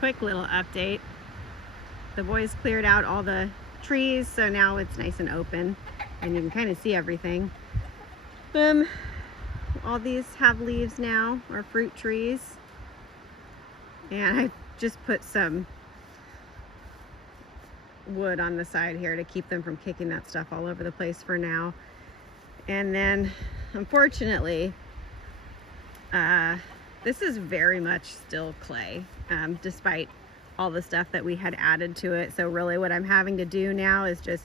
quick little update. The boys cleared out all the trees, so now it's nice and open and you can kind of see everything. All these have leaves now, or fruit trees. And I just put some wood on the side here to keep them from kicking that stuff all over the place for now. And then, unfortunately, this is very much still clay, despite all the stuff that we had added to it. So really what I'm having to do now is just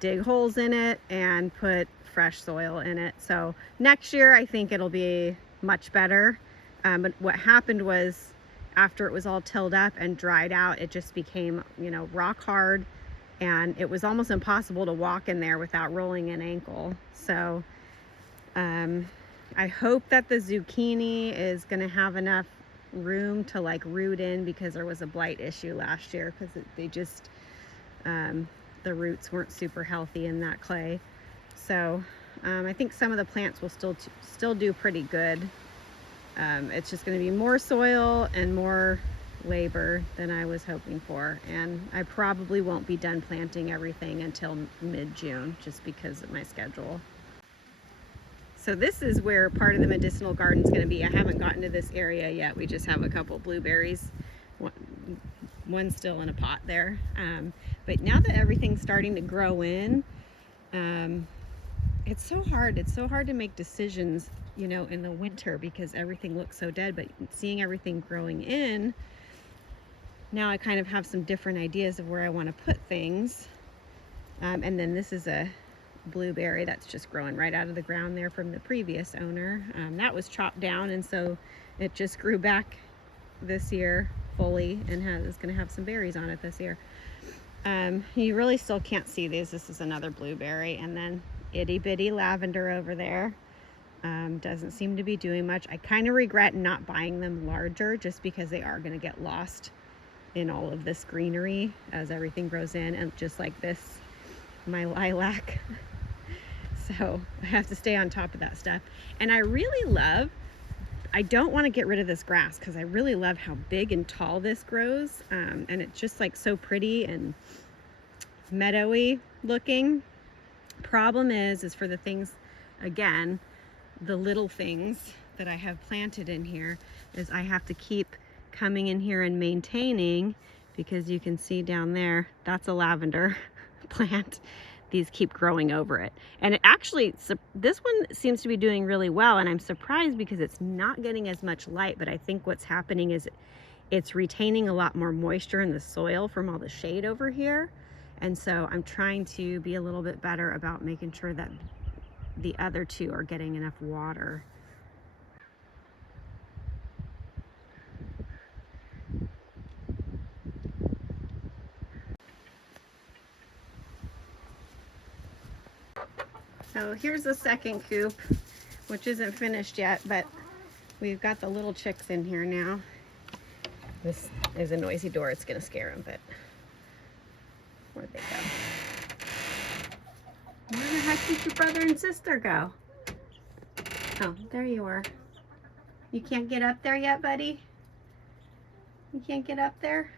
dig holes in it and put fresh soil in it. So next year I think it'll be much better. But what happened was, after it was all tilled up and dried out, it just became, rock hard, and it was almost impossible to walk in there without rolling an ankle. So I hope that the zucchini is going to have enough room to root in, because there was a blight issue last year because they just the roots weren't super healthy in that clay. So I think some of the plants will still do pretty good. It's just going to be more soil and more labor than I was hoping for, and I probably won't be done planting everything until mid-June just because of my schedule. So this is where part of the medicinal garden is going to be. I haven't gotten to this area yet. We just have a couple blueberries, one still in a pot there. But now that everything's starting to grow in, it's so hard. It's so hard to make decisions, in the winter, because everything looks so dead. But seeing everything growing in, now I kind of have some different ideas of where I want to put things. And then this is a blueberry that's just growing right out of the ground there from the previous owner. That was chopped down, and so it just grew back this year fully and is going to have some berries on it this year. You really still can't see these. This is another blueberry, and then itty bitty lavender over there. Doesn't seem to be doing much. I kind of regret not buying them larger, just because they are going to get lost in all of this greenery as everything grows in, and just like this, my lilac. So I have to stay on top of that stuff. And I don't want to get rid of this grass, because I really love how big and tall this grows. And it's just so pretty and meadowy looking. Problem is for the things, again, the little things that I have planted in here, is I have to keep coming in here and maintaining, because you can see down there, that's a lavender plant. These keep growing over it, and this one seems to be doing really well, and I'm surprised because it's not getting as much light. But I think what's happening is it's retaining a lot more moisture in the soil from all the shade over here, and so I'm trying to be a little bit better about making sure that the other two are getting enough water. So here's the second coop, which isn't finished yet, but we've got the little chicks in here now. This is a noisy door. It's going to scare them, but where'd they go? Where the heck did your brother and sister go? Oh, there you are. You can't get up there yet, buddy? You can't get up there?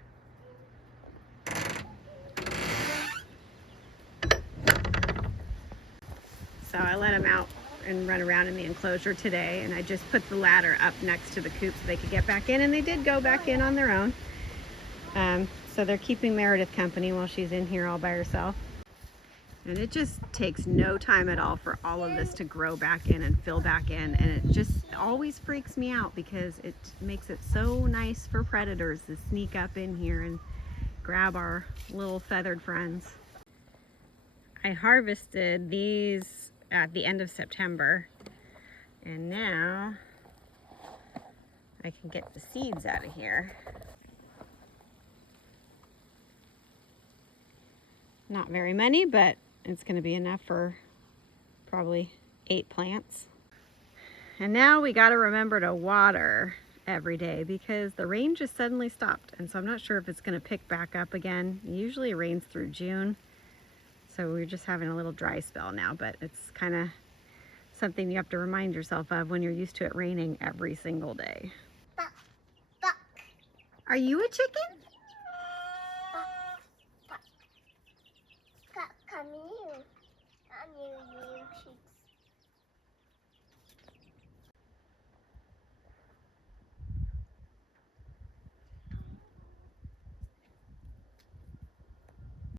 So I let them out and run around in the enclosure today, and I just put the ladder up next to the coop so they could get back in, and they did go back in on their own. So they're keeping Meredith company while she's in here all by herself. And it just takes no time at all for all of this to grow back in and fill back in, and it just always freaks me out, because it makes it so nice for predators to sneak up in here and grab our little feathered friends. I harvested these at the end of September, and now I can get the seeds out of here. Not very many, but it's going to be enough for probably 8 plants. And now we got to remember to water every day, because the rain just suddenly stopped, and so I'm not sure if it's going to pick back up again. Usually it rains through June. So we're just having a little dry spell now, but it's kind of something you have to remind yourself of when you're used to it raining every single day. Are you a chicken?